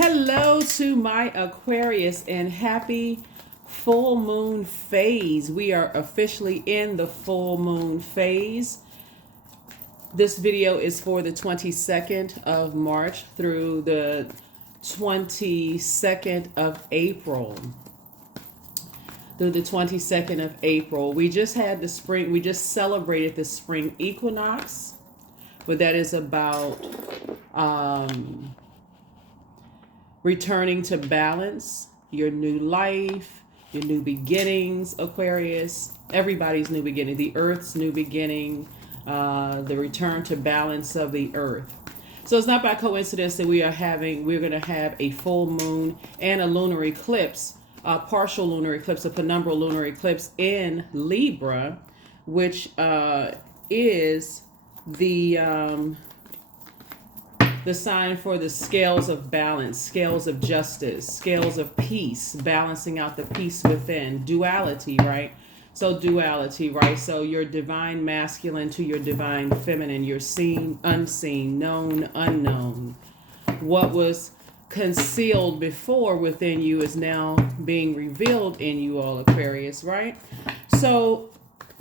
Hello to my Aquarius and happy full moon phase. We are officially in the full moon phase. This video is for the 22nd of March through the 22nd of April. Through the 22nd of April. We just had the spring, we just celebrated the spring equinox, but that is about returning to balance, your new life, your new beginnings, Aquarius, everybody's new beginning, the earth's new beginning, the return to balance of the earth. So it's not by coincidence that we're going to have a full moon and a lunar eclipse, a partial lunar eclipse, a penumbral lunar eclipse in Libra, which is the sign for the scales of balance, scales of justice, scales of peace, balancing out the peace within, duality, right? So duality, right? So your divine masculine to your divine feminine, your seen, unseen, known, unknown. What was concealed before within you is now being revealed in you all, Aquarius, right? So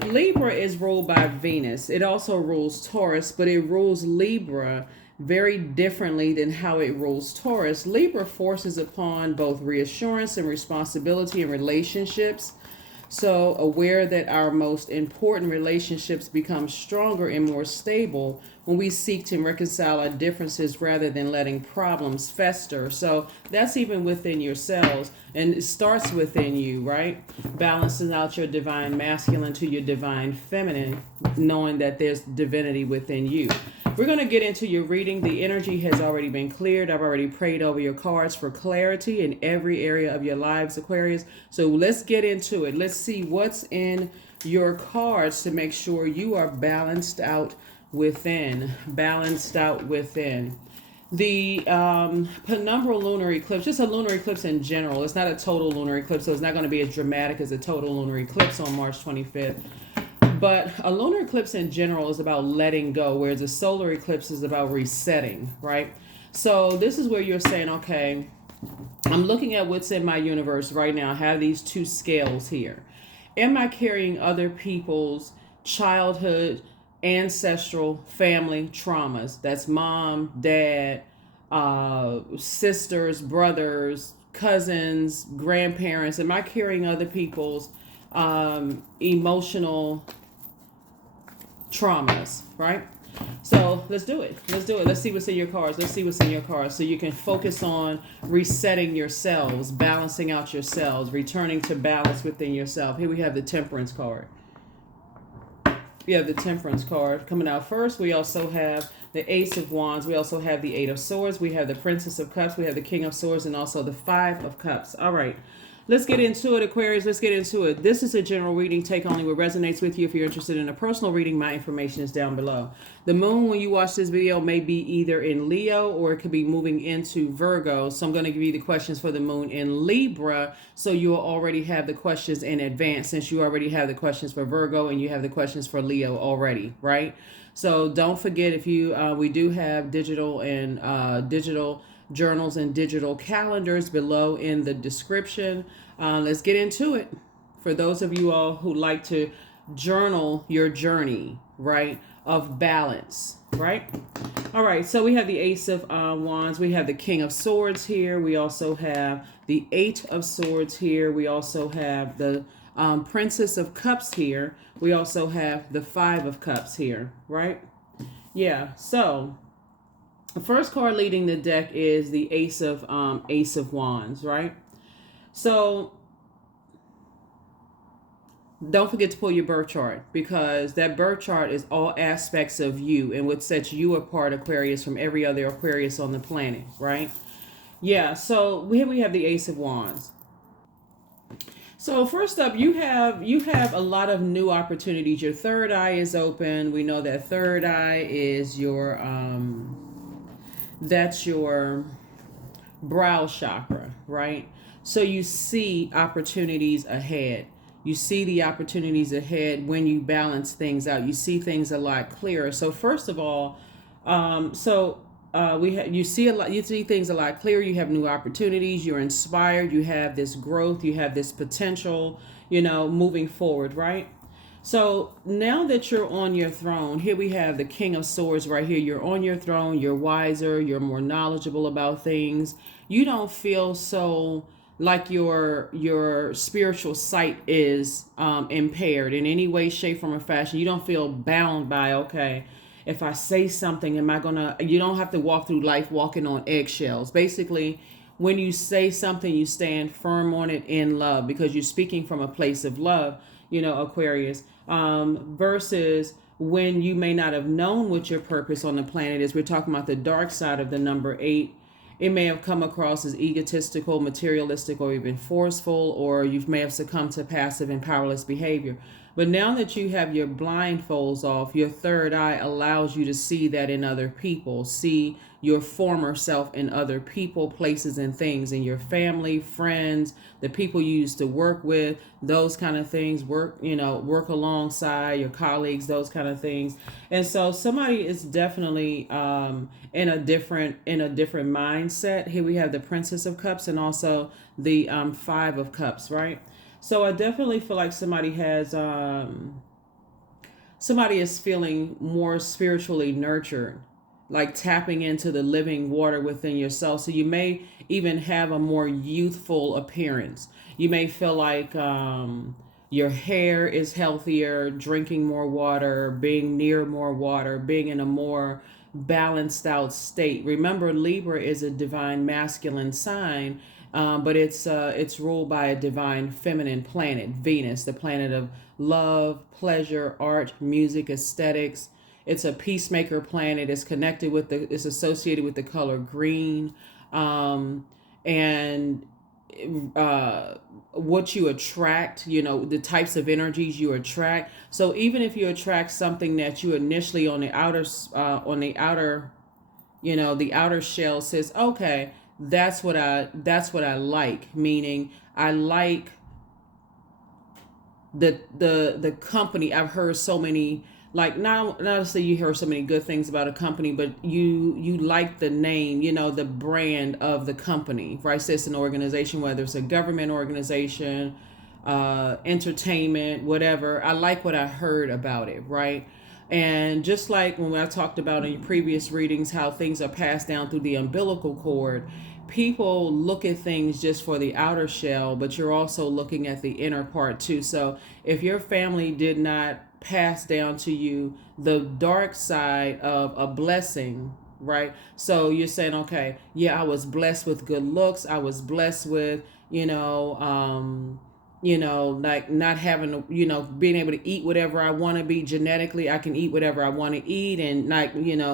Libra is ruled by Venus. It also rules Taurus, but it rules Libra very differently than how it rules Taurus. Libra forces upon both reassurance and responsibility in relationships. So aware that our most important relationships become stronger and more stable when we seek to reconcile our differences rather than letting problems fester. So that's even within yourselves, and it starts within you, right? Balancing out your divine masculine to your divine feminine, knowing that there's divinity within you. We're going to get into your reading. The energy has already been cleared. I've already prayed over your cards for clarity in every area of your lives, Aquarius. So let's get into it. Let's see what's in your cards to make sure you are balanced out within. Balanced out within. The penumbral lunar eclipse, just a lunar eclipse in general. It's not a total lunar eclipse, so it's not going to be as dramatic as a total lunar eclipse on March 25th. But a lunar eclipse in general is about letting go, whereas a solar eclipse is about resetting, right? So this is where you're saying, okay, I'm looking at what's in my universe right now. I have these two scales here. Am I carrying other people's childhood, ancestral, family traumas? That's mom, dad, sisters, brothers, cousins, grandparents. Am I carrying other people's emotional traumas, right? So let's do it. Let's see what's in your cards. So you can focus on resetting yourselves, balancing out yourselves, returning to balance within yourself. Here we have the Temperance card. We have the Temperance card coming out first. We also have the Ace of Wands. We also have the Eight of Swords. We have the Princess of Cups. We have the King of Swords, and also the Five of Cups. All right. Let's get into it, Aquarius. Let's get into it. This is a general reading. Take only what resonates with you. If you're interested in a personal reading, my information is down below. The moon, when you watch this video, may be either in Leo or it could be moving into Virgo. So I'm going to give you the questions for the moon in Libra, so you'll already have the questions in advance, since you already have the questions for Virgo and you have the questions for Leo already, right? So don't forget, if you we do have digital journals and digital calendars below in the description. Let's get into it. For those of you all who like to journal your journey, right, of balance, right? All right, so we have the Ace of Wands. We have the King of Swords here. We also have the Eight of Swords here. We also have the Princess of Cups here. We also have the Five of Cups here, right? Yeah, so the first card leading the deck is the Ace of Wands, right? So don't forget to pull your birth chart, because that birth chart is all aspects of you and what sets you apart, Aquarius, from every other Aquarius on the planet, right? Yeah, so here we have the Ace of Wands. So first up, you have a lot of new opportunities. Your third eye is open. We know that third eye is your that's your brow chakra, right? So you see opportunities ahead. You see the opportunities ahead when you balance things out. You see things a lot clearer. So first of all, so you see a lot, you see things a lot clearer, you have new opportunities, you're inspired, you have this growth, you have this potential, moving forward, right? So now that you're on your throne, here we have the King of Swords right here. You're on your throne, you're wiser, you're more knowledgeable about things. You don't feel so like your spiritual sight is impaired in any way, shape, form, or fashion. You don't feel bound by, okay, if I say something, am I gonna, you don't have to walk through life walking on eggshells. Basically, when you say something, you stand firm on it in love because you're speaking from a place of love, Aquarius, versus when you may not have known what your purpose on the planet is. We're talking about the dark side of the number 8. It may have come across as egotistical, materialistic, or even forceful, or you may have succumbed to passive and powerless behavior. But now that you have your blindfolds off, your third eye allows you to see that in other people, see your former self in other people, places, and things, in your family, friends, the people you used to work with, those kind of things, work alongside your colleagues, those kind of things. And so somebody is definitely in a different mindset. Here we have the Princess of Cups and also the Five of Cups, right? So I definitely feel like somebody is feeling more spiritually nurtured, like tapping into the living water within yourself. So you may even have a more youthful appearance. You may feel like your hair is healthier, drinking more water, being near more water, being in a more balanced out state. Remember, Libra is a divine masculine sign, but it's ruled by a divine feminine planet, Venus, the planet of love, pleasure, art, music, aesthetics. It's a peacemaker planet. It's associated with the color green, and what you attract, the types of energies you attract. So even if you attract something that you initially the outer shell says, okay, that's what I like, meaning I like the company. I've heard so many, like, not to say you heard so many good things about a company, but you like the name, the brand of the company, right? So it's an organization, whether it's a government organization, entertainment, whatever. I like what I heard about it, right? And just like when I talked about in previous readings how things are passed down through the umbilical cord, people look at things just for the outer shell, but you're also looking at the inner part too. So if your family did not pass down to you the dark side of a blessing, right? So you're saying, okay, yeah, I was blessed with good looks. I was blessed with, like not having to, being able to eat whatever I want to be genetically. I can eat whatever I want to eat and not,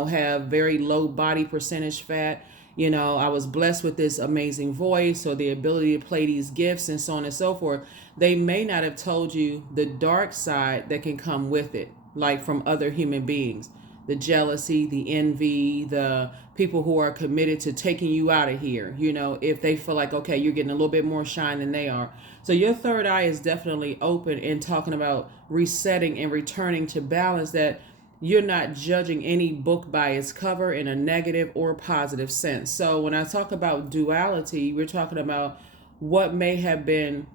have very low body percentage fat. I was blessed with this amazing voice or the ability to play these gifts and so on and so forth. They may not have told you the dark side that can come with it, like from other human beings, the jealousy, the envy, the people who are committed to taking you out of here, if they feel like, okay, you're getting a little bit more shine than they are. So your third eye is definitely open in talking about resetting and returning to balance, that you're not judging any book by its cover in a negative or positive sense. So when I talk about duality, we're talking about what may have been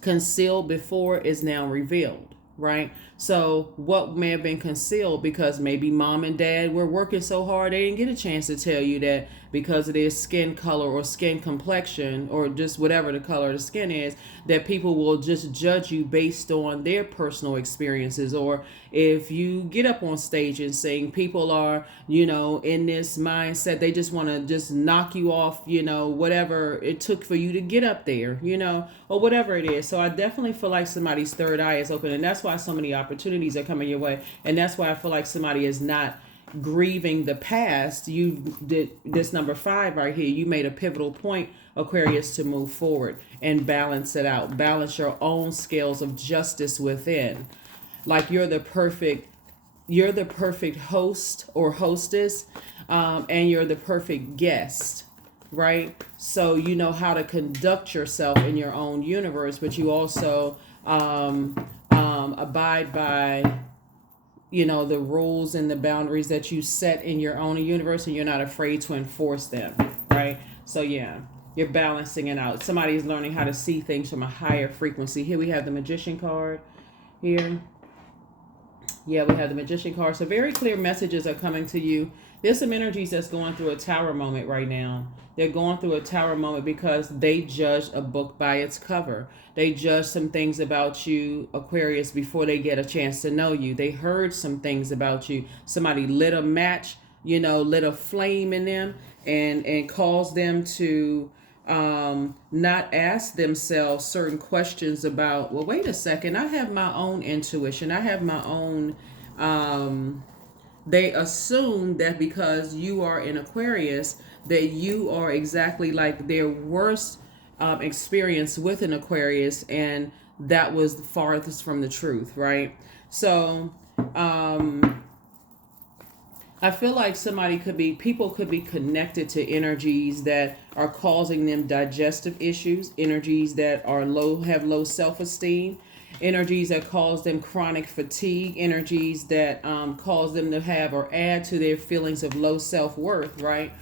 concealed before is now revealed, right? So what may have been concealed because maybe mom and dad were working so hard they didn't get a chance to tell you that because of their skin color or skin complexion or just whatever the color of the skin is, that people will just judge you based on their personal experiences. Or if you get up on stage and sing, people are, in this mindset, they just want to just knock you off, whatever it took for you to get up there, or whatever it is. So I definitely feel like somebody's third eye is open, and that's why so many opportunities are coming your way. And that's why I feel like somebody is not grieving the past. You did this number 5 right here. You made a pivotal point, Aquarius, to move forward and balance it out. Balance your own scales of justice within. Like you're the perfect host or hostess, and you're the perfect guest, right? So you know how to conduct yourself in your own universe, but you also abide by the rules and the boundaries that you set in your own universe, and you're not afraid to enforce them, right? So yeah, you're balancing it out. Somebody's learning how to see things from a higher frequency. Here we have the Magician card here. Yeah, we have the Magician card. So very clear messages are coming to you. There's some energies that's going through a tower moment right now. They're going through a tower moment because they judged a book by its cover. They judged some things about you, Aquarius, before they get a chance to know you. They heard some things about you. Somebody lit a match, lit a flame in them, and caused them to not ask themselves certain questions about, well, wait a second, I have my own intuition. I have my own, they assume that because you are in Aquarius, that you are exactly like their worst experience with an Aquarius, and that was the farthest from the truth, right? So, I feel like people could be connected to energies that are causing them digestive issues, energies that have low self-esteem, energies that cause them chronic fatigue, energies that cause them to have or add to their feelings of low self-worth, right?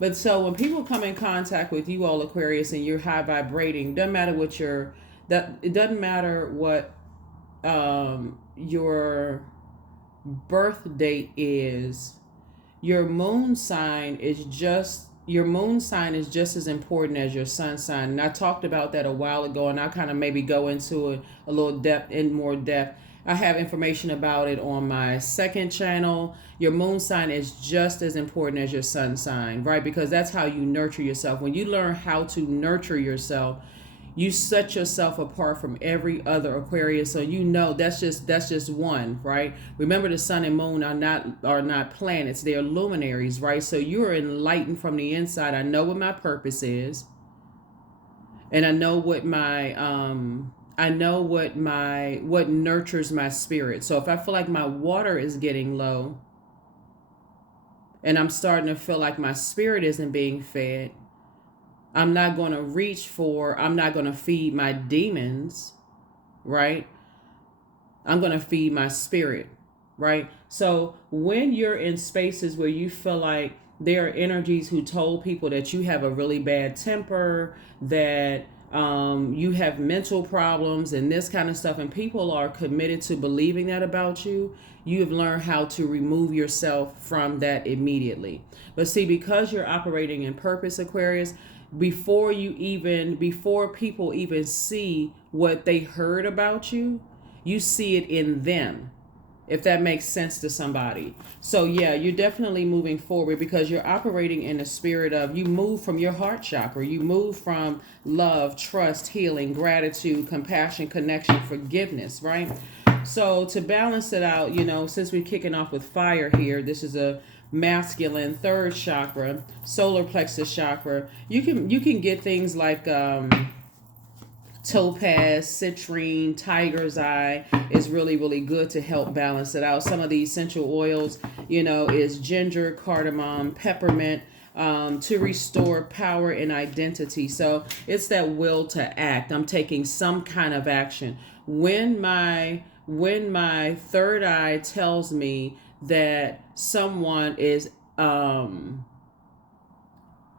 But so when people come in contact with you, all Aquarius, and you're high vibrating, doesn't matter what it doesn't matter what your birth date is. Your moon sign is just as important as your sun sign. And I talked about that a while ago, and I kind of maybe go into it a little more depth. I have information about it on my second channel. Your moon sign is just as important as your sun sign, right? Because that's how you nurture yourself. When you learn how to nurture yourself, you set yourself apart from every other Aquarius. So that's just one, right? Remember, the sun and moon are not planets, they are luminaries, right? So you're enlightened from the inside. I know what my purpose is, and I know what what nurtures my spirit. So if I feel like my water is getting low and I'm starting to feel like my spirit isn't being fed, I'm not going to feed my demons, right? I'm going to feed my spirit, right? So when you're in spaces where you feel like there are energies who told people that you have a really bad temper, that you have mental problems and this kind of stuff, and people are committed to believing that about you, you have learned how to remove yourself from that immediately. But see, because you're operating in purpose, Aquarius, before people even see what they heard about you, you see it in them, if that makes sense to somebody. So yeah, you're definitely moving forward because you're operating in a spirit of, you move from your heart chakra, you move from love, trust, healing, gratitude, compassion, connection, forgiveness, right? So to balance it out, since we're kicking off with fire here, this is a masculine third chakra, solar plexus chakra. You can get things like topaz, citrine, tiger's eye is really, really good to help balance it out. Some of the essential oils, is ginger, cardamom, peppermint, to restore power and identity. So it's that will to act. I'm taking some kind of action. When my third eye tells me that someone is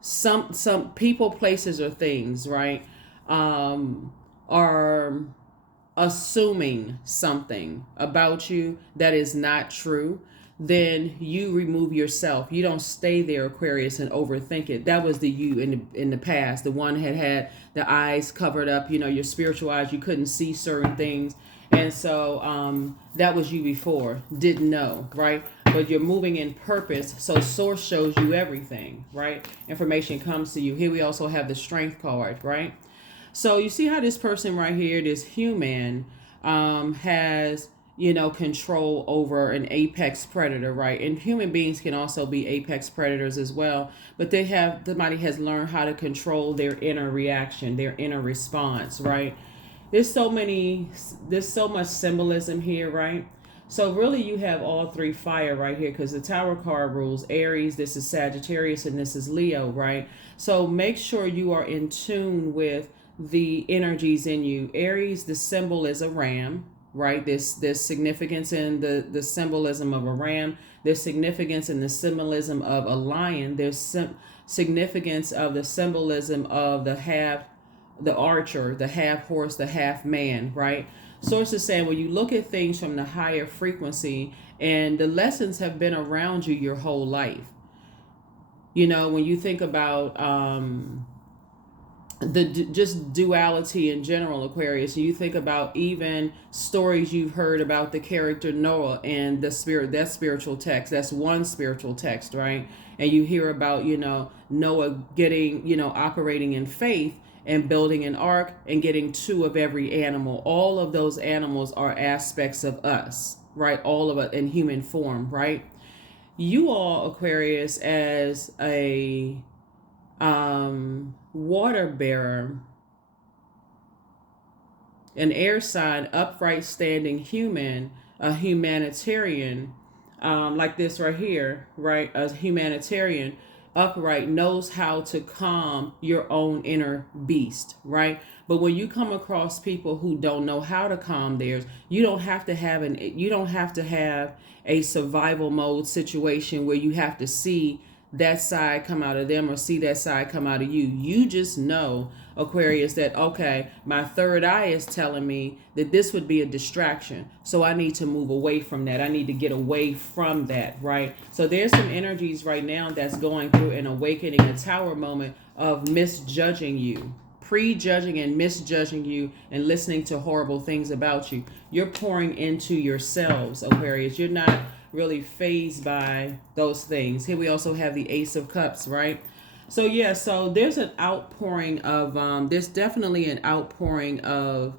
some people, places, or things, right, are assuming something about you that is not true, then you remove yourself. You don't stay there, Aquarius, and overthink it. That was the you in the past. The one had the eyes covered up, your spiritual eyes. You couldn't see certain things. And so that was you before, didn't know, right? But you're moving in purpose. So source shows you everything, right? Information comes to you. Here we also have the strength card, right? So you see how this person right here, this human, has, control over an apex predator, right? And human beings can also be apex predators as well. But somebody has learned how to control their inner reaction, their inner response, right? There's so much symbolism here, right? So really you have all three fire right here, because the Tower card rules Aries, this is Sagittarius, and this is Leo, right? So make sure you are in tune with the energies in you. Aries, the symbol is a ram, right? There's significance in the symbolism of a ram. There's significance in the symbolism of a lion. There's significance of the symbolism of the archer, the half horse, the half man, right? Sources saying when you look at things from the higher frequency, and the lessons have been around you your whole life. You know, when you think about just duality in general, Aquarius, you think about even stories you've heard about the character Noah and the spirit, that spiritual text, that's one spiritual text, right? And you hear about, you know, Noah getting, you know, operating in faith and building an ark and getting two of every animal. All of those animals are aspects of us, right? All of it in human form, right? You all, Aquarius, as a water bearer, an air sign, upright standing human, a humanitarian, like this right here, right? A humanitarian, upright, knows how to calm your own inner beast, right? But when you come across people who don't know how to calm theirs, you don't have to have a survival mode situation where you have to see that side come out of them or see that side come out of you. You just know, Aquarius, that okay, my third eye is telling me that this would be a distraction, so I need to move away from that. I need to get away from that, right? So there's some energies right now that's going through an awakening, a tower moment of misjudging you, prejudging and misjudging you, and listening to horrible things about you. You're pouring into yourselves, Aquarius. You're not really phased by those things. Here we also have the Ace of Cups, right? So yeah, so there's an outpouring of there's definitely an outpouring of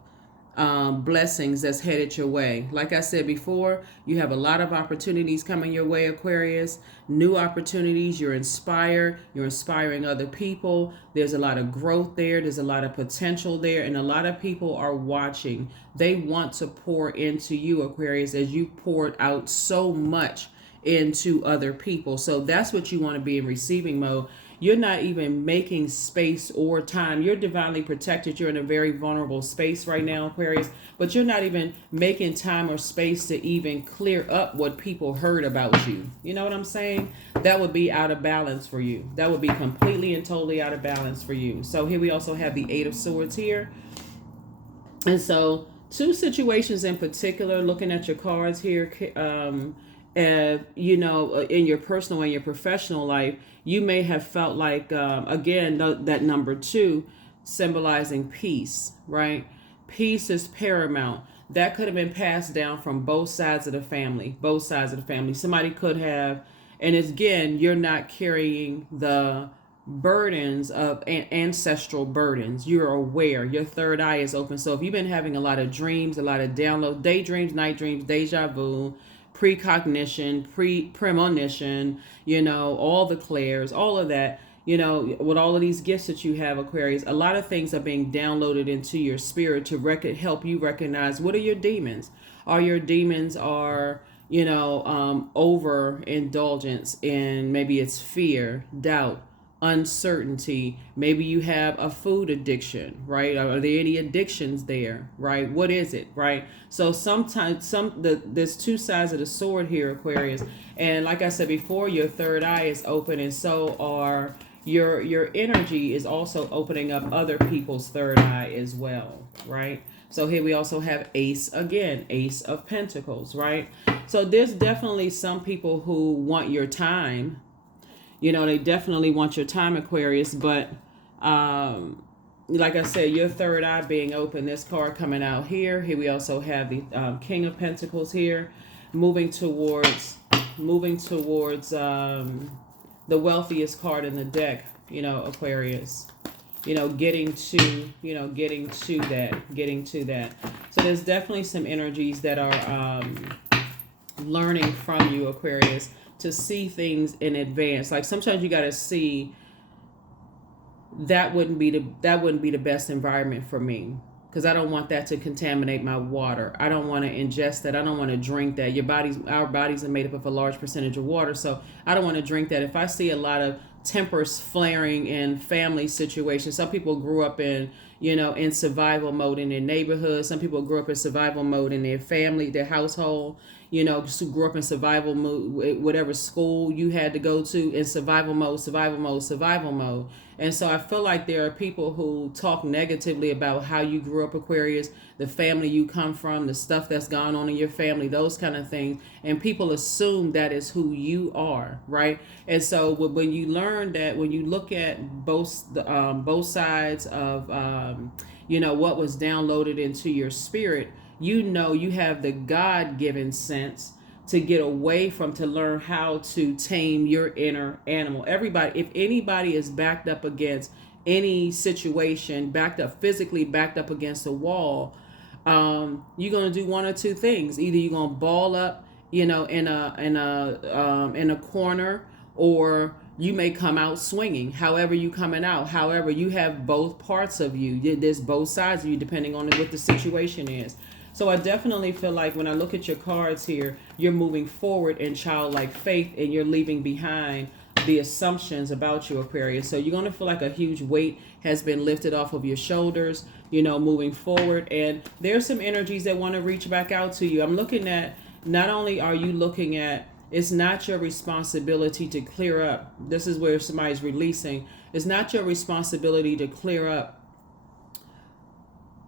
blessings that's headed your way. Like I said before, you have a lot of opportunities coming your way, Aquarius. New opportunities. You're inspired. You're inspiring other people. There's a lot of growth there. There's a lot of potential there. And a lot of people are watching. They want to pour into you, Aquarius, as you poured out so much into other people. So that's what you want to be in receiving mode. You're not even making space or time. You're divinely protected. You're in a very vulnerable space right now, Aquarius, but you're not even making time or space to even clear up what people heard about you. You know what I'm saying? That would be out of balance for you. That would be completely and totally out of balance for you. So here we also have the Eight of Swords here. And so two situations in particular, looking at your cards here, you know, in your personal and your professional life, you may have felt like, again, that number 2 symbolizing peace, right? Peace is paramount. That could have been passed down from both sides of the family, Somebody could have, and again, you're not carrying the burdens of ancestral burdens. You're aware. Your third eye is open. So if you've been having a lot of dreams, a lot of download, daydreams, night dreams, deja vu, precognition, premonition, you know, all the clairs, all of that, you know, with all of these gifts that you have, Aquarius, a lot of things are being downloaded into your spirit to help you recognize what are your demons. Your demons are, you know, overindulgence in, maybe it's fear, doubt, uncertainty. Maybe you have a food addiction, right? Are there any addictions there, right? What is it, right? So sometimes there's two sides of the sword here, Aquarius. And like I said before, your third eye is open, and so are your energy is also opening up other people's third eye as well, right? So here we also have Ace again, Ace of Pentacles, right? So there's definitely some people who want your time. You know, they definitely want your time, Aquarius, but like I said, your third eye being open, this card coming out here. Here we also have the King of Pentacles here, moving towards the wealthiest card in the deck, you know, Aquarius. You know, getting to that. So there's definitely some energies that are learning from you, Aquarius, to see things in advance. Like sometimes you got to see that wouldn't be the best environment for me, because I don't want that to contaminate my water. I don't want to ingest that. I don't want to drink that. Our bodies are made up of a large percentage of water, so I don't want to drink that. If I see a lot of tempers flaring in family situations. Some people grew up in, in survival mode in their neighborhood. Some people grew up in survival mode in their family, their household. Grew up in survival mode, whatever school you had to go to, in survival mode, survival mode, survival mode. And so I feel like there are people who talk negatively about how you grew up, Aquarius, the family you come from, the stuff that's gone on in your family, those kind of things. And people assume that is who you are, right? And so when you learn that, when you look at both sides of, what was downloaded into your spirit, you have the God-given sense to get away from, to learn how to tame your inner animal. If anybody is backed up against any situation, physically backed up against a wall, you're gonna do one or two things. Either you're gonna ball up, in a corner, or you may come out swinging. However you coming out, however, you have both parts of you. There's both sides of you depending on what the situation is. So I definitely feel like when I look at your cards here, you're moving forward in childlike faith, and you're leaving behind the assumptions about you, Aquarius. So you're going to feel like a huge weight has been lifted off of your shoulders, moving forward. And there's some energies that want to reach back out to you. I'm looking at, not only are you looking at, it's not your responsibility to clear up. This is where somebody's releasing. It's not your responsibility to clear up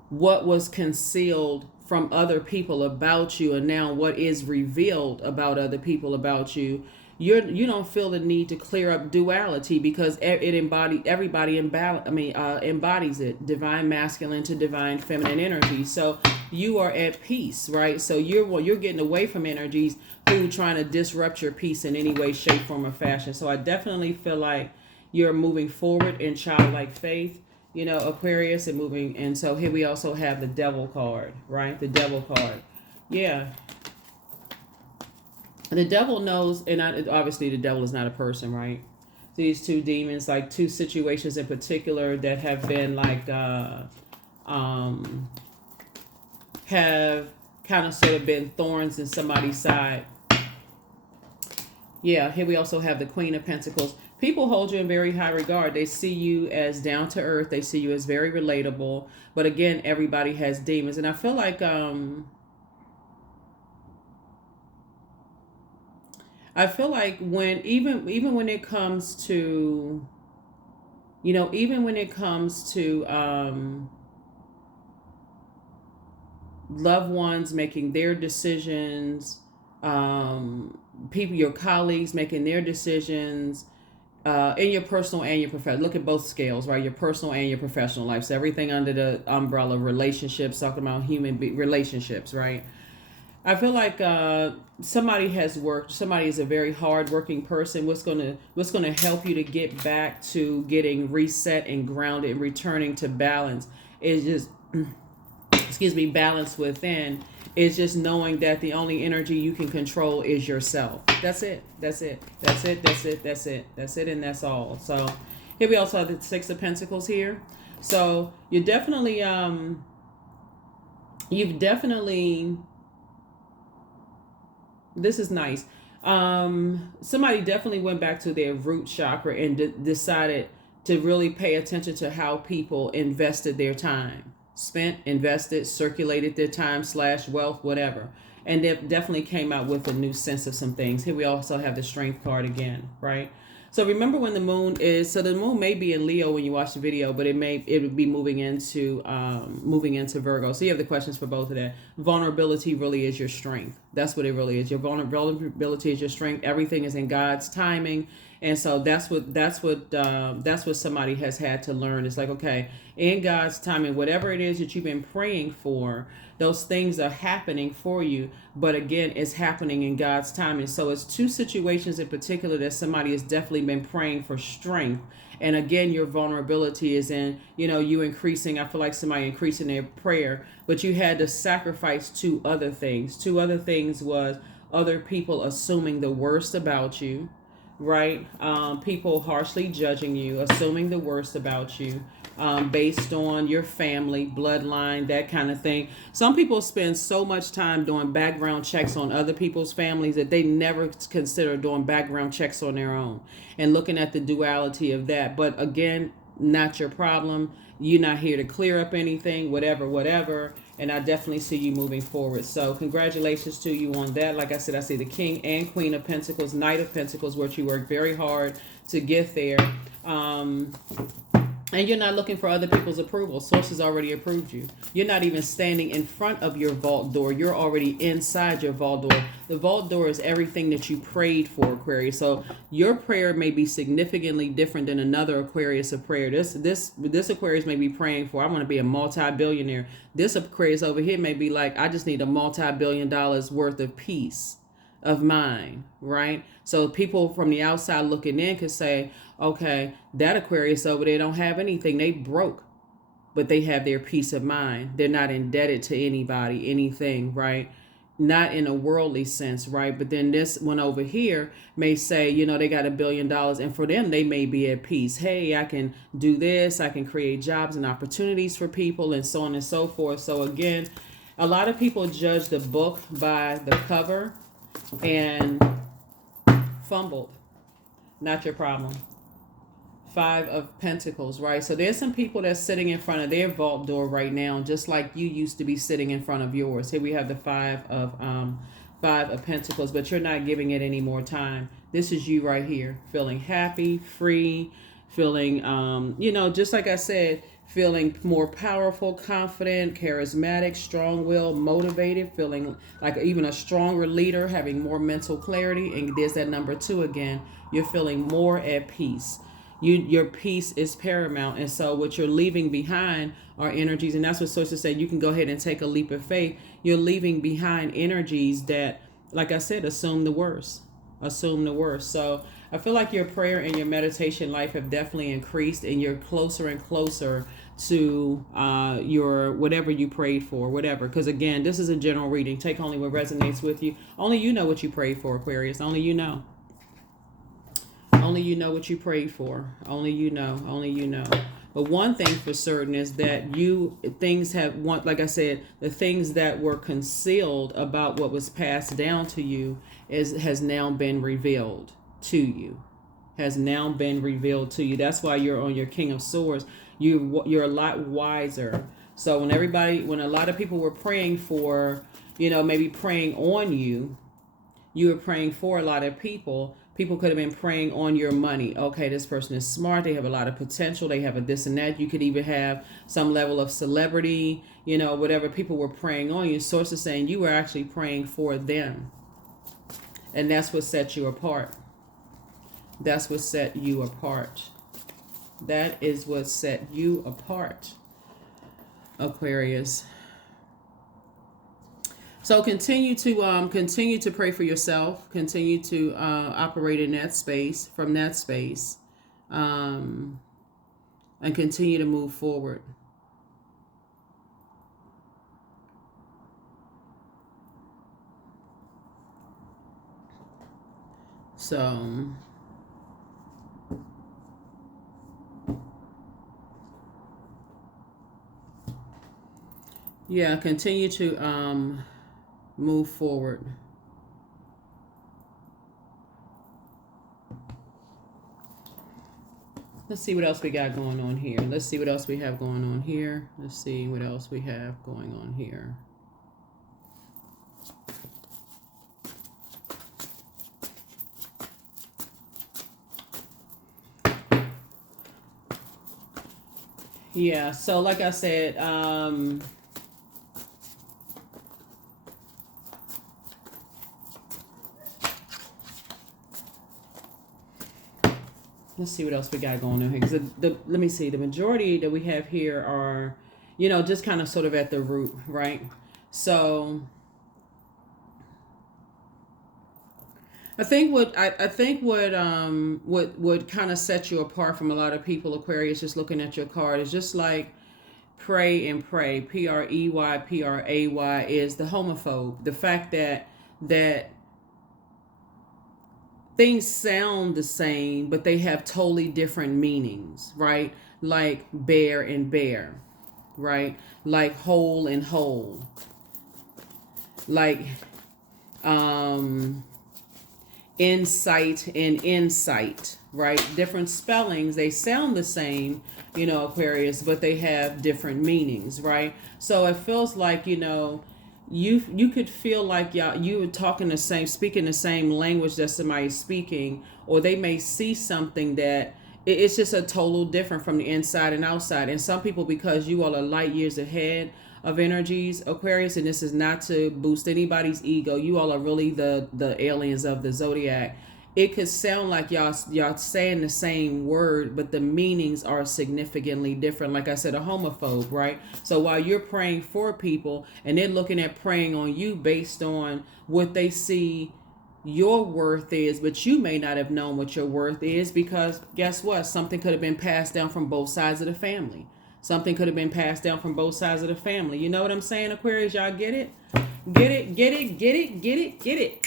what was concealed from other people about you, and now what is revealed about other people about you. You don't feel the need to clear up duality, because everybody embodies it, divine masculine to divine feminine energy. So you are at peace, right? So you're getting away from energies who trying to disrupt your peace in any way, shape, form, or fashion. So I definitely feel like you're moving forward in childlike faith, Aquarius, and moving. And so here we also have the Devil card, right? The Devil card. Yeah. The devil knows, and obviously the devil is not a person, right? These two demons, like two situations in particular that have been like, have kind of sort of been thorns in somebody's side. Yeah, here we also have the Queen of Pentacles. People hold you in very high regard. They see you as down to earth. They see you as very relatable. But again, everybody has demons. And I feel like when even when it comes to, even when it comes to loved ones making their decisions, people, your colleagues making their decisions, in your personal and your professional. Look at both scales, right? Your personal and your professional life. So everything under the umbrella of relationships, talking about relationships, right? I feel like somebody is a very hard-working person. What's gonna help you to get back to getting reset and grounded and returning to balance is just, balance within, is just knowing that the only energy you can control is yourself. That's it. That's it. That's it. That's it. That's it. That's it. And that's all. So here we also have the Six of Pentacles here. So you've definitely, this is nice. Somebody definitely went back to their root chakra and decided to really pay attention to how people invested their time. Spent, invested, circulated their time / wealth, whatever. And they definitely came out with a new sense of some things. Here we also have the Strength card again, right? So remember when the moon may be in Leo when you watch the video, but it would be moving into Virgo. So you have the questions for both of that. Vulnerability really is your strength. That's what it really is. Your vulnerability is your strength. Everything is in God's timing. And so that's what somebody has had to learn. It's like, okay, in God's timing, whatever it is that you've been praying for, those things are happening for you. But again, it's happening in God's timing. So it's two situations in particular that somebody has definitely been praying for strength. And again, your vulnerability is in, you increasing. I feel like somebody increasing their prayer, but you had to sacrifice two other things. Two other things was other people assuming the worst about you. right? People harshly judging you, assuming the worst about you, based on your family, bloodline, that kind of thing. Some people spend so much time doing background checks on other people's families that they never consider doing background checks on their own and looking at the duality of that. But again, not your problem. You're not here to clear up anything, whatever, whatever. And I definitely see you moving forward. So congratulations to you on that. Like I said, I see the King and Queen of Pentacles, Knight of Pentacles, which you worked very hard to get there. Um, and you're not looking for other people's approval. Source has already approved you. You're not even standing in front of your vault door. You're already inside your vault door. The vault door is everything that you prayed for, Aquarius. So your prayer may be significantly different than another Aquarius of prayer. This Aquarius may be praying for, I want to be a multi-billionaire. This Aquarius over here may be like, I just need a multi-billion dollars worth of peace of mind, right? So people from the outside looking in could say, okay, that Aquarius over there don't have anything. They broke, but they have their peace of mind. They're not indebted to anybody, anything, right? Not in a worldly sense, right? But then this one over here may say, you know, they got $1 billion, and for them, they may be at peace. Hey, I can do this. I can create jobs and opportunities for people and so on and so forth. So again, a lot of people judge the book by the cover and fumbled. Not your problem. 5 of Pentacles, right? So there's some people that's sitting in front of their vault door right now, just like you used to be sitting in front of yours. Here we have the 5 of Pentacles, but you're not giving it any more time. This is you right here, feeling happy, free, feeling, you know, just like I said, feeling more powerful, confident, charismatic, strong-willed, motivated, feeling like even a stronger leader, having more mental clarity. And there's that number 2 again. You're feeling more at peace. Your peace is paramount, and so what you're leaving behind are energies, and that's what sources say. You can go ahead and take a leap of faith. You're leaving behind energies that, like I said, assume the worst. So I feel like your prayer and your meditation life have definitely increased, and you're closer and closer to your whatever you prayed for, whatever. Because again, this is a general reading. Take only what resonates with you. Only you know what you prayed for, Aquarius. Only you know. Only you know what you prayed for. Only you know. Only you know. But one thing for certain is that like I said, the things that were concealed about what was passed down to you has now been revealed to you. Has now been revealed to you. That's why you're on your King of Swords. You're a lot wiser. So when a lot of people were praying for, you know, maybe praying on you, you were praying for a lot of people. People could have been praying on your money. Okay, this person is smart. They have a lot of potential. They have a this and that. You could even have some level of celebrity, you know, whatever people were praying on you. Source is saying you were actually praying for them. And that's what set you apart. That's what set you apart. That is what set you apart, Aquarius. So continue to pray for yourself. Continue to operate in that space, from that space, and continue to move forward. So yeah, continue to move forward. Let's see what else we got going on here. Let's see what else we have going on here. Let's see what else we have going on here. Yeah, so like I said, let's see what else we got going on here. Because let me see, the majority that we have here are, you know, just kind of sort of at the root, right? So I think what kind of set you apart from a lot of people, Aquarius, just looking at your card, is just like pray and pray. Pray is the homophobe. The fact that things sound the same, but they have totally different meanings, right? Like bear and bear, right? Like whole and whole, like um insight and insight, right? Different spellings, they sound the same, Aquarius, but they have different meanings, right? So it feels like, you could feel like you were talking the same, speaking the same language that somebody's speaking, or they may see something that it's just a total different from the inside and outside. And some people, because you all are light years ahead of energies, Aquarius, and this is not to boost anybody's ego, you all are really the aliens of the zodiac. It could sound like y'all saying the same word, but the meanings are significantly different. Like I said, a homophobe, right? So while you're praying for people and they're looking at praying on you based on what they see your worth is, but you may not have known what your worth is, because guess what? Something could have been passed down from both sides of the family. Something could have been passed down from both sides of the family. You know what I'm saying, Aquarius? Y'all get it? Get it, get it, get it, get it, get it.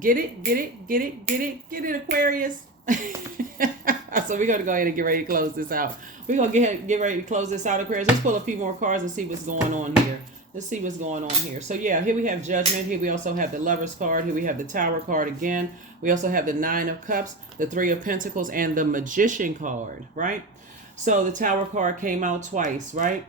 Get it, get it, get it, get it, get it, Aquarius. So we're going to go ahead and get ready to close this out. We're going to get ready to close this out, Aquarius. Let's pull a few more cards and see what's going on here. Let's see what's going on here. So yeah, here we have Judgment. Here we also have the Lover's card. Here we have the Tower card again. We also have the Nine of Cups, the Three of Pentacles, and the Magician card, right? So the Tower card came out twice, right?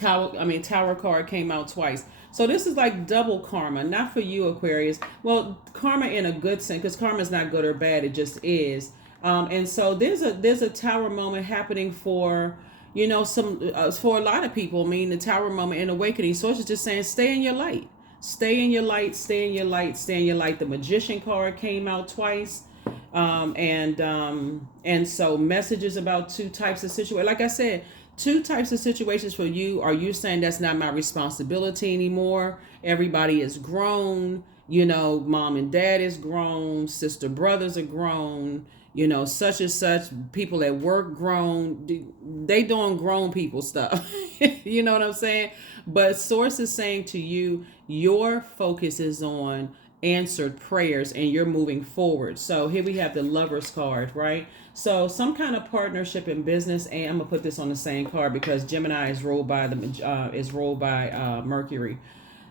Tower card came out twice. So this is like double karma, not for you, Aquarius. Well, karma in a good sense, because karma is not good or bad, it just is. And so there's a Tower moment happening for for a lot of people. I mean, the Tower moment in awakening. So it's just saying, stay in your light, stay in your light, stay in your light, stay in your light. The Magician card came out twice. And so messages about two types of situations. Like I said, two types of situations for you. Are you saying that's not my responsibility anymore? Everybody is grown. Mom and dad is grown. Sister, brothers are grown. Such and such. People at work grown. They doing grown people stuff. You know what I'm saying? But Source is saying to you, your focus is on answered prayers and you're moving forward. So here we have the Lover's card, right? So some kind of partnership in business, and I'm gonna put this on the same card because Gemini is ruled by Mercury,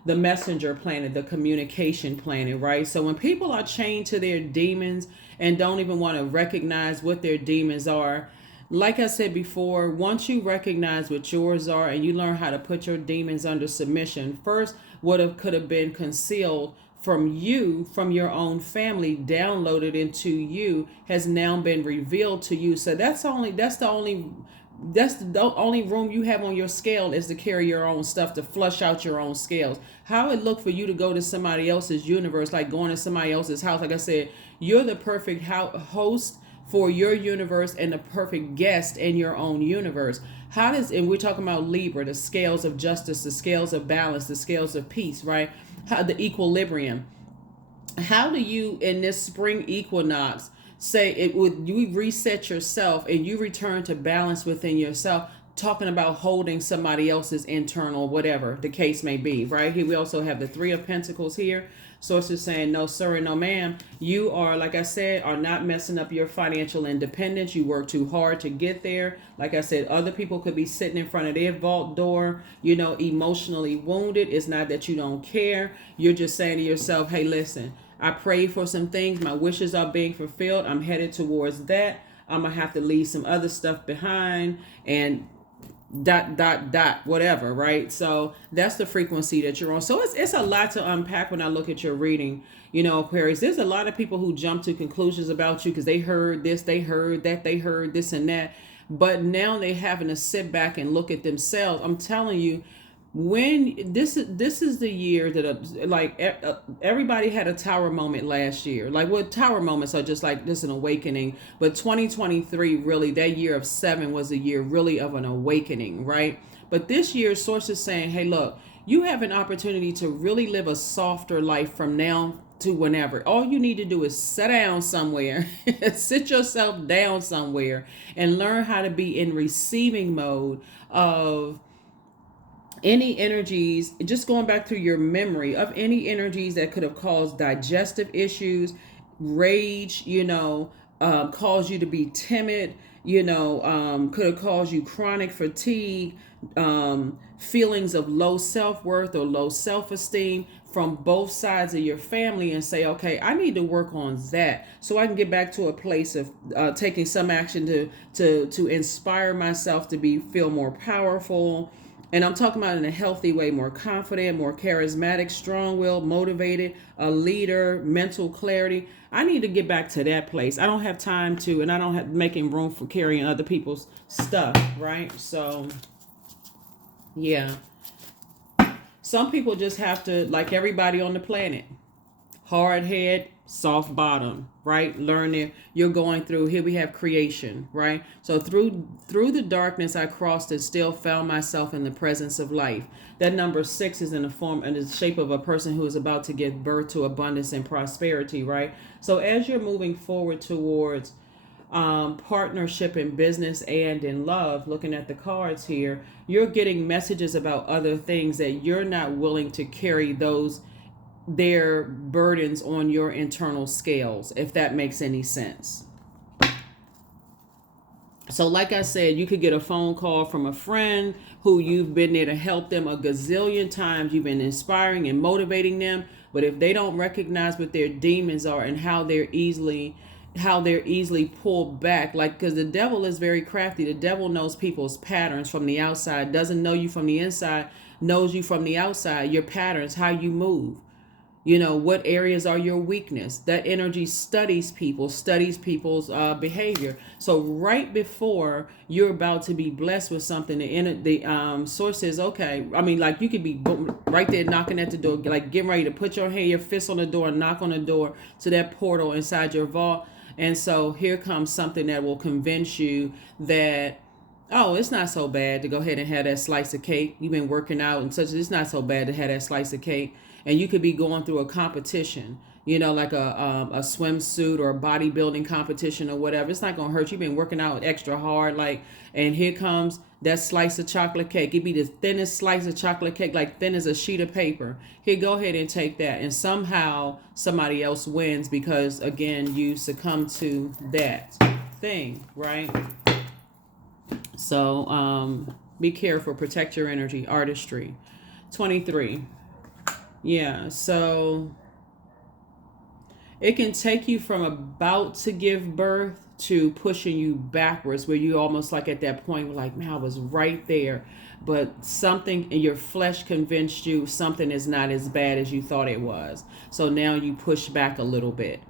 the messenger planet, the communication planet, right? So when people are chained to their demons and don't even want to recognize what their demons are, like I said before, once you recognize what yours are and you learn how to put your demons under submission, first what could have been concealed from you, from your own family, downloaded into you, has now been revealed to you. So that's the only room you have on your scale, is to carry your own stuff, to flush out your own scales. How it look for you to go to somebody else's universe, like going to somebody else's house. Like I said, you're the perfect host for your universe and the perfect guest in your own universe. And we're talking about Libra, the scales of justice, the scales of balance, the scales of peace, right? The equilibrium. How do you, in this spring equinox, say it would you reset yourself and you return to balance within yourself, talking about holding somebody else's internal, whatever the case may be, right? Here we also have the Three of Pentacles here. Source is saying, no sir and no ma'am, you are, like I said, are not messing up your financial independence. You work too hard to get there. Like I said, other people could be sitting in front of their vault door, emotionally wounded. It's not that you don't care. You're just saying to yourself, hey, listen, I prayed for some things. My wishes are being fulfilled. I'm headed towards that. I'm going to have to leave some other stuff behind and whatever, right? So that's the frequency that you're on. So it's a lot to unpack when I look at your reading, Aquarius. There's a lot of people who jump to conclusions about you because they heard this, they heard that, they heard this and that. But now they having to sit back and look at themselves. I'm telling you, when this is the year that everybody had a Tower moment last year. Like, what Tower moments are just like this, an awakening. But 2023, really, that year of 7 was a year really of an awakening, right? But this year, Source is saying, hey, look, you have an opportunity to really live a softer life from now to whenever. All you need to do is sit down somewhere, sit yourself down somewhere, and learn how to be in receiving mode of any energies, just going back through your memory of any energies that could have caused digestive issues, rage, cause you to be timid, could have caused you chronic fatigue, feelings of low self-worth or low self-esteem from both sides of your family, and say, okay, I need to work on that so I can get back to a place of taking some action to inspire myself to feel more powerful. And I'm talking about in a healthy way, more confident, more charismatic, strong-willed, motivated, a leader, mental clarity. I need to get back to that place. I don't have time to, and I don't have making room for carrying other people's stuff, right? So, yeah. Some people just have to, like everybody on the planet, hard head, soft bottom, right? Learn it. You're going through, here we have creation, right? So through the darkness I crossed and still found myself in the presence of life. That number 6 is in the form and the shape of a person who is about to give birth to abundance and prosperity, right? So as you're moving forward towards partnership in business and in love, looking at the cards here, you're getting messages about other things that you're not willing to carry their burdens on your internal scales, if that makes any sense. So like I said, you could get a phone call from a friend who you've been there to help them a gazillion times. You've been inspiring and motivating them. But if they don't recognize what their demons are and how they're easily pulled back, like, because the devil is very crafty. The devil knows people's patterns from the outside, doesn't know you from the inside, knows you from the outside, your patterns, how you move. What areas are your weakness? That energy studies people's behavior. So right before you're about to be blessed with something, the source says, okay, I mean, like, you could be right there knocking at the door, like getting ready to put your fist on the door and knock on the door to that portal inside your vault. And so here comes something that will convince you that, oh, it's not so bad to go ahead and have that slice of cake. You've been working out and such. It's not so bad to have that slice of cake. And you could be going through a competition, like a swimsuit or a bodybuilding competition or whatever. It's not going to hurt. You've been working out extra hard, and here comes that slice of chocolate cake. It'd be the thinnest slice of chocolate cake, like thin as a sheet of paper. Here, go ahead and take that. And somehow somebody else wins because, again, you succumb to that thing, right? So be careful. Protect your energy. Artistry. 23. Yeah, so it can take you from about to give birth to pushing you backwards, where you almost like at that point, like, man, I was right there. But something in your flesh convinced you something is not as bad as you thought it was. So now you push back a little bit.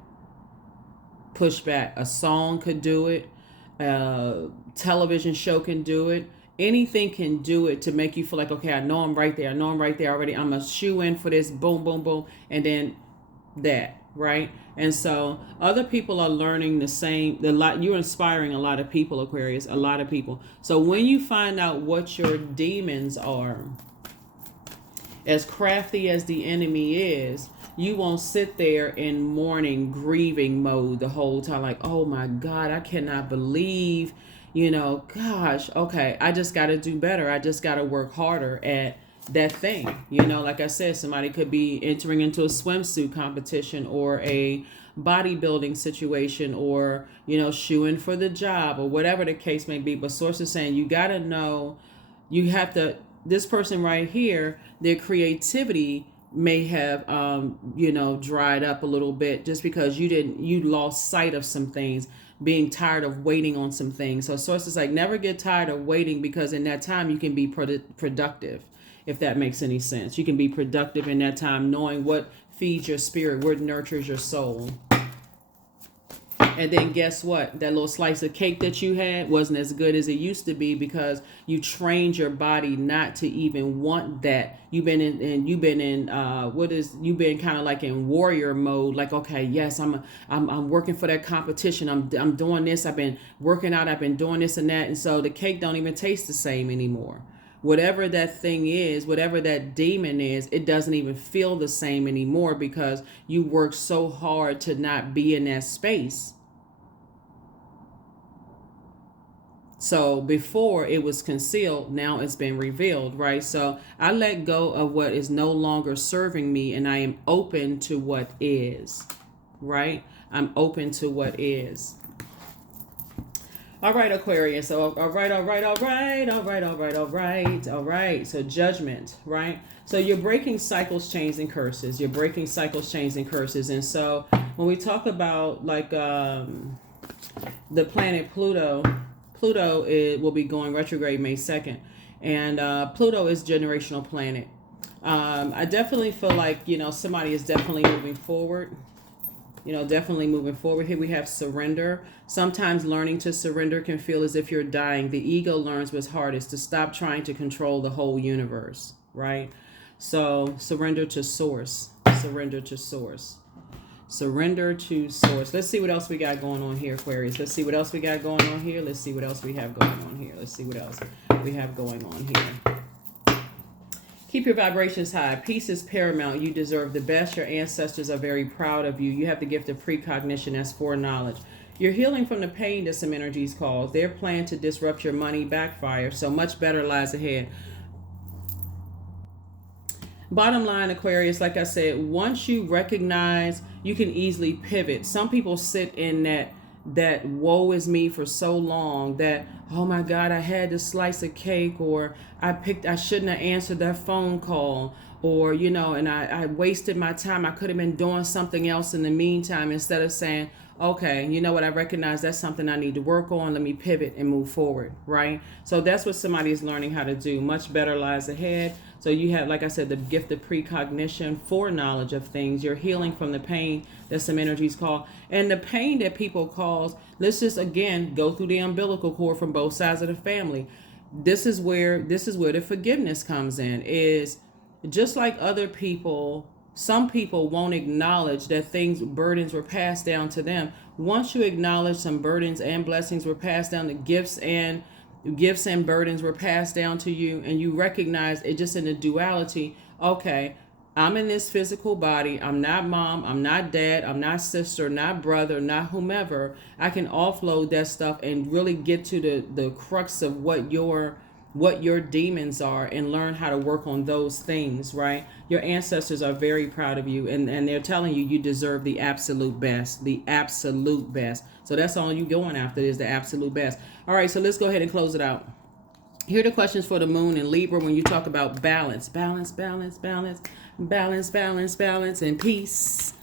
Push back. A song could do it. A television show can do it. Anything can do it to make you feel like, okay, I know I'm right there. I know I'm right there already. I'm a shoe in for this. Boom, boom, boom. And then that, right? And so other people are learning the same. You're inspiring a lot of people, Aquarius, a lot of people. So when you find out what your demons are, as crafty as the enemy is, you won't sit there in mourning, grieving mode the whole time. Like, oh my God, I cannot believe, gosh, okay, I just got to do better. I just got to work harder at that thing. Like I said, somebody could be entering into a swimsuit competition or a bodybuilding situation or, shoeing for the job or whatever the case may be. But source is saying you got to know, this person right here, their creativity may have dried up a little bit just because you lost sight of some things, being tired of waiting on some things. So sources like, never get tired of waiting, because in that time you can be productive, if that makes any sense. You can be productive in that time, knowing what feeds your spirit, what nurtures your soul. And then guess what? That little slice of cake that you had wasn't as good as it used to be because you trained your body not to even want that. You've been kind of like in warrior mode. Like, okay, yes, I'm working for that competition. I'm doing this. I've been working out. I've been doing this and that. And so the cake don't even taste the same anymore. Whatever that thing is, whatever that demon is, it doesn't even feel the same anymore because you work so hard to not be in that space. So before it was concealed, now it's been revealed, right? So I let go of what is no longer serving me and I am open to what is, right? I'm open to what is. All right, Aquarius. So, all right, all right, all right, all right, all right, all right, all right. So, judgment, right? So, you're breaking cycles, chains, and curses. You're breaking cycles, chains, and curses. And so, when we talk about like the planet Pluto, Pluto will be going retrograde May 2nd. And Pluto is generational planet. I definitely feel like, somebody is definitely moving forward. Definitely moving forward. Here we have surrender. Sometimes learning to surrender can feel as if you're dying. The ego learns what's hardest, to stop trying to control the whole universe, right? So surrender to source. Surrender to source. Surrender to source. Let's see what else we got going on here, Aquarius. Let's see what else we got going on here. Let's see what else we have going on here. Let's see what else we have going on here. Keep your vibrations high. Peace is paramount. You deserve the best. Your ancestors are very proud of you. You have the gift of precognition as foreknowledge. You're healing from the pain that some energies cause. Their plan to disrupt your money backfire, so much better lies ahead. Bottom line, Aquarius, like I said, once you recognize, you can easily pivot. Some people sit in that woe is me for so long, that, oh my God, I had to slice a cake, or I shouldn't have answered that phone call, or and I wasted my time. I could have been doing something else in the meantime, instead of saying, okay, you know what, I recognize that's something I need to work on. Let me pivot and move forward, right? So that's what somebody is learning how to do. Much better lies ahead. So you have, like I said, the gift of precognition, foreknowledge of things. You're healing from the pain that some energies call. And the pain that people cause, let's just, again, go through the umbilical cord from both sides of the family. This is where the forgiveness comes in, is just like other people. Some people won't acknowledge that burdens were passed down to them. Once you acknowledge some burdens and blessings were passed down, the gifts and burdens were passed down to you, and you recognize it just in the duality. Okay, I'm in this physical body. I'm not mom. I'm not dad. I'm not sister, not brother, not whomever. I can offload that stuff and really get to the crux of what your demons are, and learn how to work on those things, right? Your ancestors are very proud of you, and they're telling you deserve the absolute best, the absolute best. So that's all you going after, is the absolute best. All right, so let's go ahead and close it out. Here are the questions for the moon in Libra when you talk about balance, balance, balance, balance, balance, balance, balance, and peace.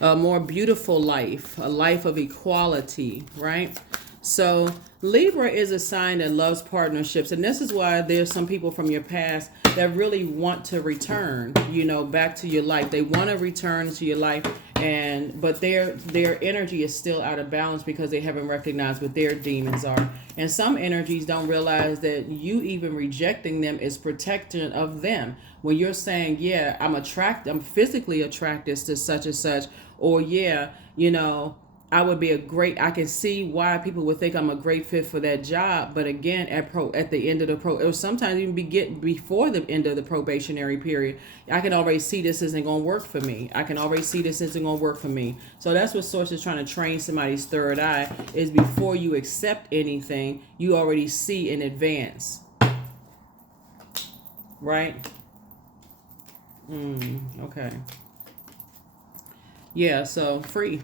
A more beautiful life, a life of equality, right? So Libra is a sign that loves partnerships, and this is why there's some people from your past that really want to return, back to your life. They want to return to your life, but their energy is still out of balance because they haven't recognized what their demons are. And some energies don't realize that you even rejecting them is protection of them. When you're saying, yeah, I'm physically attracted to such and such, or yeah, I would be I can see why people would think I'm a great fit for that job. But again, at the end of or sometimes even before the end of the probationary period, I can already see this isn't going to work for me. So that's what Source is trying to train somebody's third eye, is before you accept anything, you already see in advance. Right? Okay. Yeah, so free.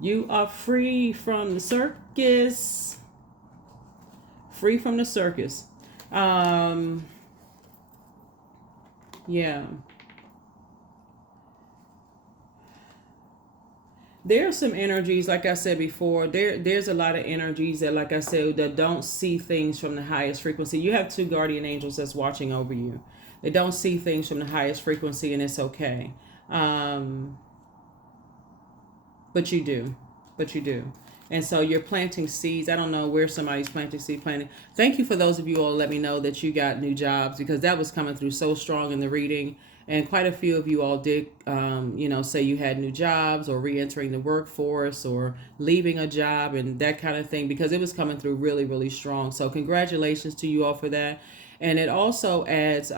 You are free from the circus. Free from the circus. Yeah. There are some energies, like I said before, there's a lot of energies that, like I said, that don't see things from the highest frequency. You have two guardian angels that's watching over you. They don't see things from the highest frequency, and it's okay. But you do. And so you're planting seeds. I don't know where somebody's planting. Thank you for those of you all let me know that you got new jobs, because that was coming through so strong in the reading. And quite a few of you all did, say you had new jobs, or re-entering the workforce, or leaving a job and that kind of thing, because it was coming through really, really strong. So congratulations to you all for that. And it also adds,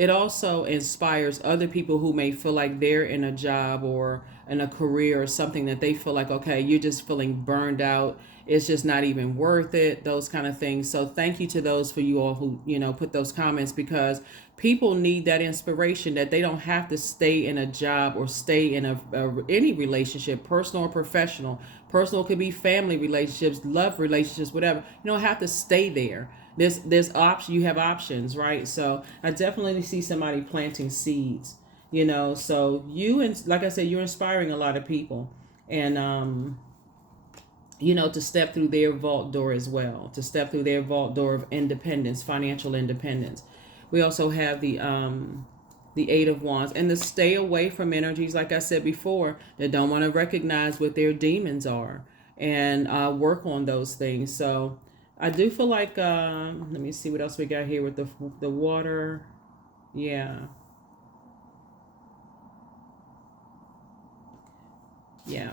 it also inspires other people who may feel like they're in a job or in a career or something that they feel like, okay, you're just feeling burned out. It's just not even worth it, those kind of things. So thank you to those for you all who, put those comments, because people need that inspiration that they don't have to stay in a job or stay in any relationship, personal or professional. Personal could be family relationships, love relationships, whatever. You don't have to stay there. There's options. You have options, right? So I definitely see somebody planting seeds. So you, and like I said, you're inspiring a lot of people, and to step through their vault door as well, to step through their vault door of independence, financial independence. We also have the Eight of Wands, and to stay away from energies, like I said before, that don't want to recognize what their demons are and work on those things. So I do feel like, let me see what else we got here with the water. Yeah. Yeah.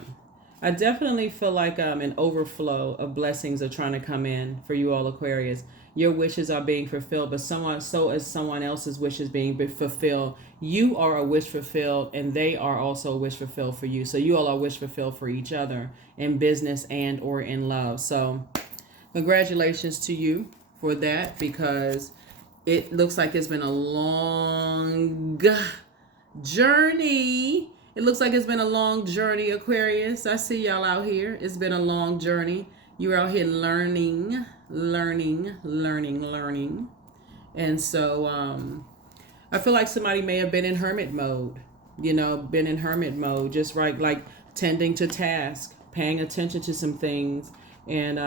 I definitely feel like an overflow of blessings are trying to come in for you all, Aquarius. Your wishes are being fulfilled, but so is someone else's wishes being fulfilled. You are a wish fulfilled, and they are also a wish fulfilled for you. So you all are wish fulfilled for each other in business and or in love. So congratulations to you for that, because it looks like it's been a long journey. It looks like it's been a long journey, Aquarius. I see y'all out here. It's been a long journey. You're out here learning. And so I feel like somebody may have been in hermit mode, just right, like tending to task, paying attention to some things, and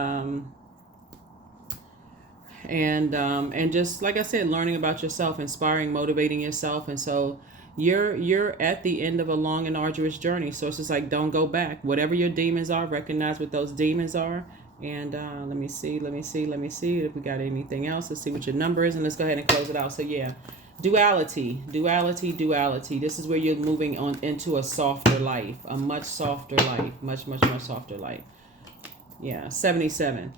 just like I said, learning about yourself, inspiring, motivating yourself. And so you're at the end of a long and arduous journey. So it's just like, don't go back. Whatever your demons are, recognize what those demons are. And let me see if we got anything else. Let's see what your number is, and let's go ahead and close it out. So yeah, duality. This is where you're moving on into a softer life, a much softer life, much softer life. Yeah, 77.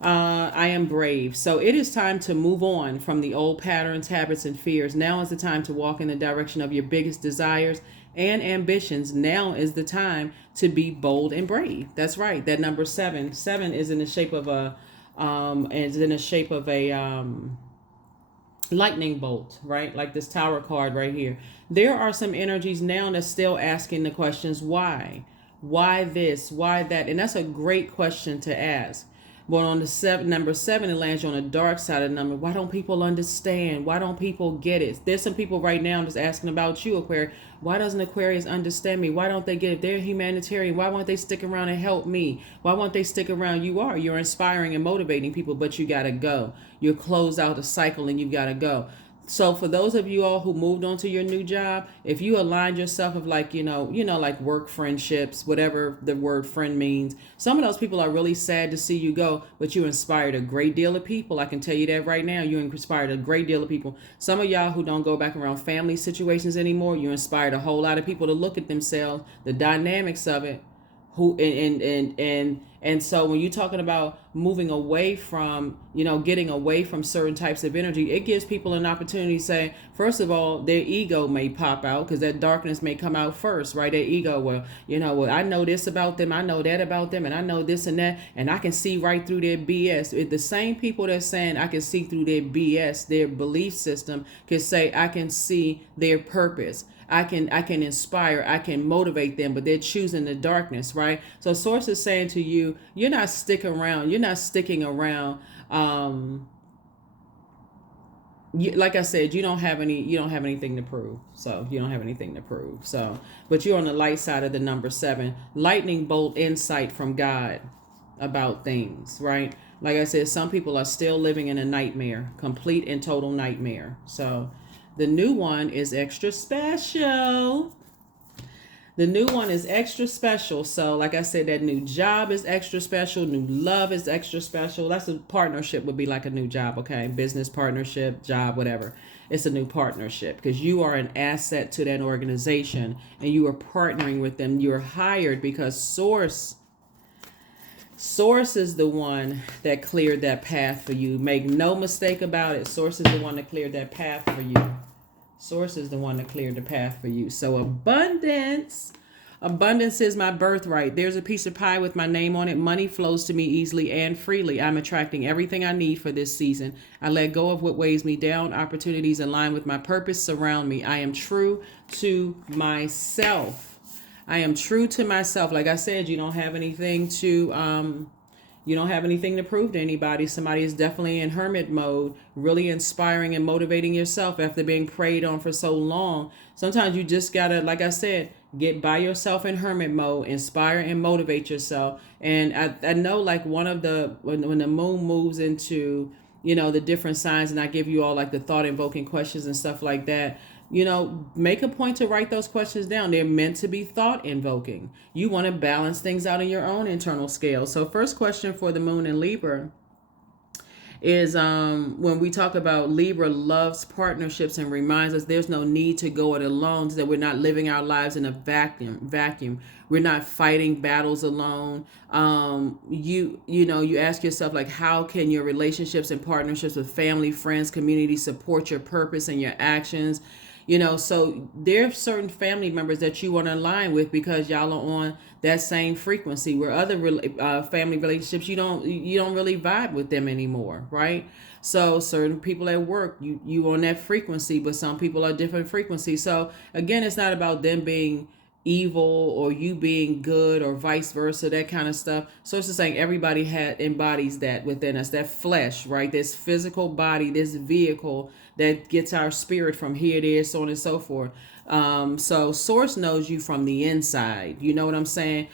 I am brave. So it is time to move on from the old patterns, habits, and fears. Now is the time to walk in the direction of your biggest desires and ambitions. Now is the time to be bold and brave. That's right. That number 7. 7 is in the shape of a lightning bolt, right? Like this Tower card right here. There are some energies now that's still asking the questions, why? Why this? Why that? And that's a great question to ask. But on the number 7, it lands you on the dark side of the number. Why don't people understand? Why don't people get it? There's some people right now just asking about you, Aquarius. Why doesn't Aquarius understand me? Why don't they get it? They're humanitarian. Why won't they stick around and help me? Why won't they stick around? You're inspiring and motivating people, but you got to go. You're closed out the cycle and you've got to go. So for those of you all who moved on to your new job, if you aligned yourself of like, like work friendships, whatever the word friend means, some of those people are really sad to see you go, but you inspired a great deal of people. I can tell you that right now. You inspired a great deal of people. Some of y'all who don't go back around family situations anymore, you inspired a whole lot of people to look at themselves, the dynamics of it. And so when you're talking about moving away from, getting away from certain types of energy, it gives people an opportunity to say, first of all, their ego may pop out because that darkness may come out first, right? Their ego, well, I know this about them, I know that about them, and I know this and that, and I can see right through their BS. If the same people that's saying I can see through their BS, their belief system, can say I can see their purpose. I can inspire, I can motivate them, but they're choosing the darkness, right? So Source is saying to you, you're not sticking around. Like I said, you don't have anything to prove. So you don't have anything to prove. So, but you're on the light side of the number 7, lightning bolt insight from God about things, right? Like I said, some people are still living in a nightmare, complete and total nightmare. So the new one is extra special. So like I said, that new job is extra special. New love is extra special. That's a partnership, would be like a new job, okay? Business partnership, job, whatever. It's a new partnership because you are an asset to that organization and you are partnering with them. You're hired because Source is the one that cleared that path for you. Make no mistake about it. Source is the one that cleared that path for you. Source is the one that cleared the path for you. So abundance. Abundance is my birthright. There's a piece of pie with my name on it. Money flows to me easily and freely. I'm attracting everything I need for this season. I let go of what weighs me down. Opportunities align with my purpose surround me. I am true to myself. I am true to myself. Like I said, you don't have anything to prove to anybody. Somebody is definitely in hermit mode, really inspiring and motivating yourself after being preyed on for so long. Sometimes you just gotta, like I said, get by yourself in hermit mode, inspire and motivate yourself. And I know, like, one of the when the moon moves into, the different signs, and I give you all like the thought invoking questions and stuff like that. Make a point to write those questions down. They're meant to be thought invoking. You want to balance things out in your own internal scale. So first question for the moon in Libra is, when we talk about Libra loves partnerships and reminds us there's no need to go it alone, that we're not living our lives in a vacuum. We're not fighting battles alone. You ask yourself, like, how can your relationships and partnerships with family, friends, community support your purpose and your actions? So there are certain family members that you want to align with because y'all are on that same frequency, where other family relationships, you don't really vibe with them anymore, right? So certain people at work, you on that frequency, but some people are different frequencies. So again, it's not about them being evil or you being good or vice versa, that kind of stuff. So it's just saying everybody embodies that within us, that flesh, right? This physical body, this vehicle that gets our spirit from here, there, so on and so forth. So source knows you from the inside. You know what I'm saying?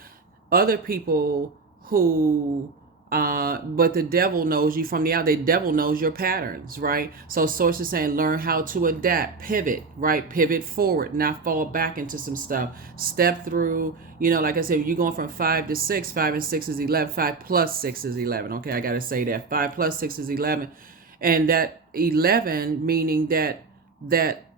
Other people who but the devil knows you from the out. The devil knows your patterns, right? So source is saying learn how to adapt, pivot, right? Pivot forward, not fall back into some stuff. Step through, like I said, you're going from 5 to 6, 5 and 6 is 11, 5 plus 6 is 11. Okay, I got to say that 5 plus 6 is 11. And that 11 meaning that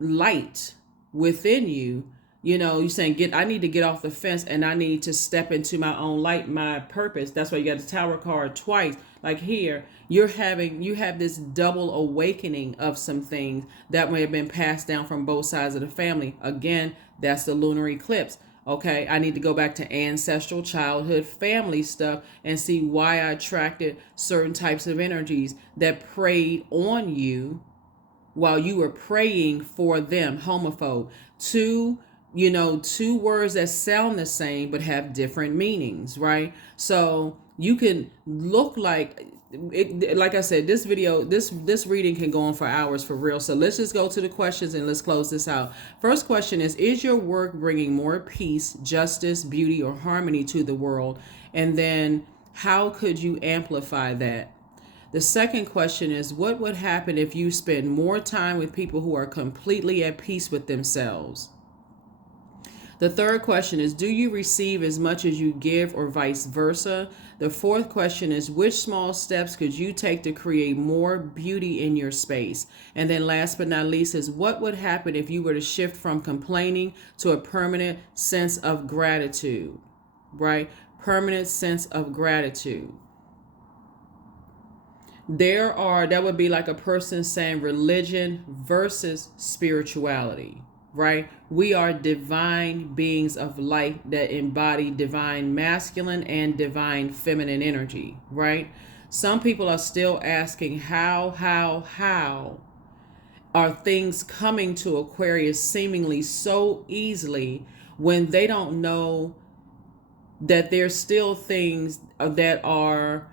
light within you, you're saying I need to get off the fence and I need to step into my own light, my purpose. That's why you got the Tower card twice. Like here, you have this double awakening of some things that may have been passed down from both sides of the family. Again, that's the lunar eclipse. Okay, I need to go back to ancestral, childhood, family stuff and see why I attracted certain types of energies that preyed on you while you were praying for them. Homophobe. Two words that sound the same but have different meanings, right? So you can look like it. Like I said, this reading can go on for hours for real. So let's just go to the questions and let's close this out. First question is your work bringing more peace, justice, beauty, or harmony to the world? And then how could you amplify that? The second question is, what would happen if you spend more time with people who are completely at peace with themselves? The third question is, do you receive as much as you give or vice versa? The fourth question is, which small steps could you take to create more beauty in your space? And then last but not least is, what would happen if you were to shift from complaining to a permanent sense of gratitude, right? Permanent sense of gratitude. That would be like a person saying religion versus spirituality, right? We are divine beings of light that embody divine masculine and divine feminine energy, right? Some people are still asking how are things coming to Aquarius seemingly so easily when they don't know that there's still things that are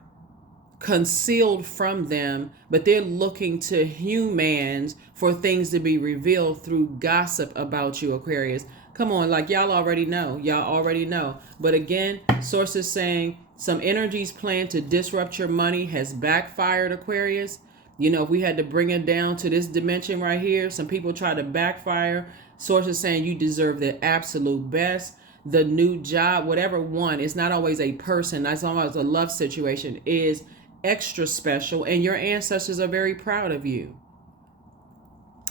concealed from them, but they're looking to humans for things to be revealed through gossip about you, Aquarius. Come on, like y'all already know. But again, sources saying some energies planned to disrupt your money has backfired, Aquarius. If we had to bring it down to this dimension right here, some people try to backfire. Sources saying you deserve the absolute best. The new job, whatever one, it's not always a person, that's always a love situation, is extra special, and your ancestors are very proud of you.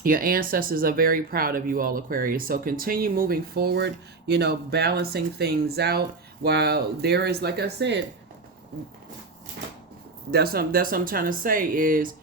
Your ancestors are very proud of you all, Aquarius. So continue moving forward, balancing things out while there is, like I said, that's what I'm trying to say is,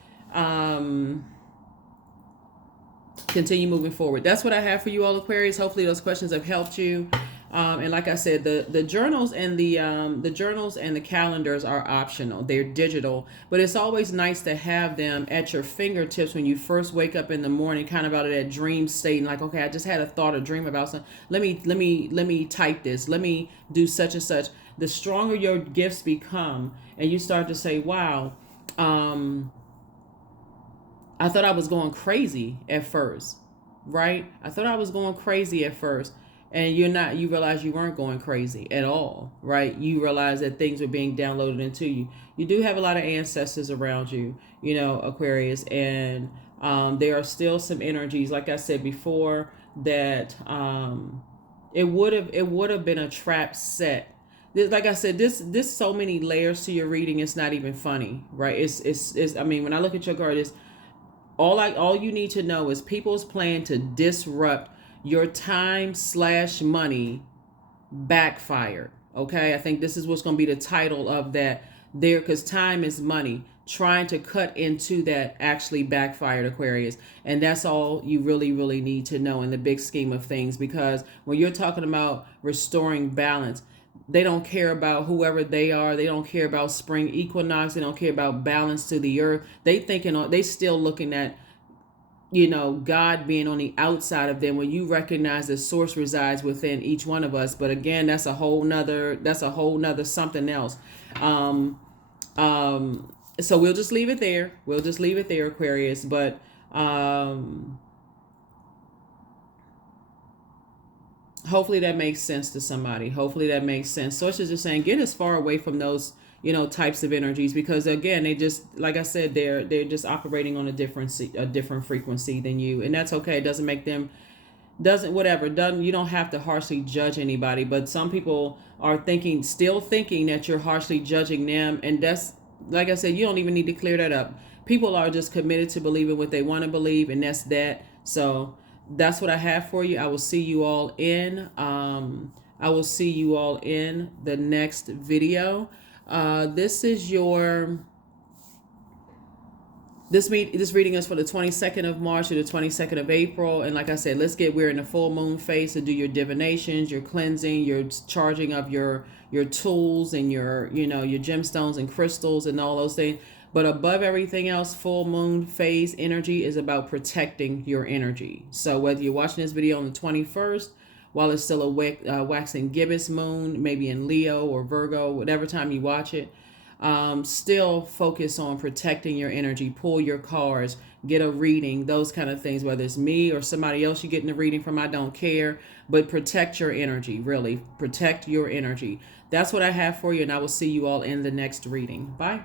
continue moving forward. That's what I have for you all, Aquarius. Hopefully those questions have helped you. And like I said, the journals and the journals and the calendars are optional. They're digital, but it's always nice to have them at your fingertips when you first wake up in the morning, kind of out of that dream state, and like, okay, I just had a thought or dream about something. Let me type this. Let me do such and such. The stronger your gifts become, and you start to say, wow, I thought I was going crazy at first, right? I thought I was going crazy at first. And you're not, you realize you weren't going crazy at all, right? You realize that things are being downloaded into you. You do have a lot of ancestors around you, you know, Aquarius, and there are still some energies, like I said before, that it would have been a trap set. Like I said, this so many layers to your reading. It's not even funny, right? It's I mean, when I look at your card, it's all you need to know is people's plan to disrupt your time/money backfired. Okay, I think this is what's going to be the title of that there, because time is money. Trying to cut into that actually backfired, Aquarius. And that's all you really, really need to know in the big scheme of things, because when you're talking about restoring balance, they don't care about whoever they are. They don't care about spring equinox. They don't care about balance to the earth. They still looking at, you know, God being on the outside of them, when you recognize that source resides within each one of us. But again, that's a whole nother something else. So we'll just leave it there. We'll just leave it there, Aquarius. But hopefully that makes sense to somebody. Hopefully that makes sense. Source is just saying, get as far away from those, you know, types of energies, because again, they just, like I said, they're just operating on a different frequency than you, and that's okay. It doesn't make them, you don't have to harshly judge anybody, but some people are still thinking that you're harshly judging them, and that's, like I said, you don't even need to clear that up. People are just committed to believing what they want to believe, and that's that. So that's what I have for you. I will see you all in the next video. This reading is for the 22nd of March to the 22nd of April. And like I said, we're in the full moon phase to do your divinations, your cleansing, your charging of your tools and your gemstones and crystals and all those things. But above everything else, full moon phase energy is about protecting your energy. So whether you're watching this video on the 21st, while it's still a waxing gibbous moon, maybe in Leo or Virgo, whatever time you watch it, still focus on protecting your energy. Pull your cards, get a reading, those kind of things. Whether it's me or somebody else you're getting a reading from, I don't care. But protect your energy, really. Protect your energy. That's what I have for you, and I will see you all in the next reading. Bye.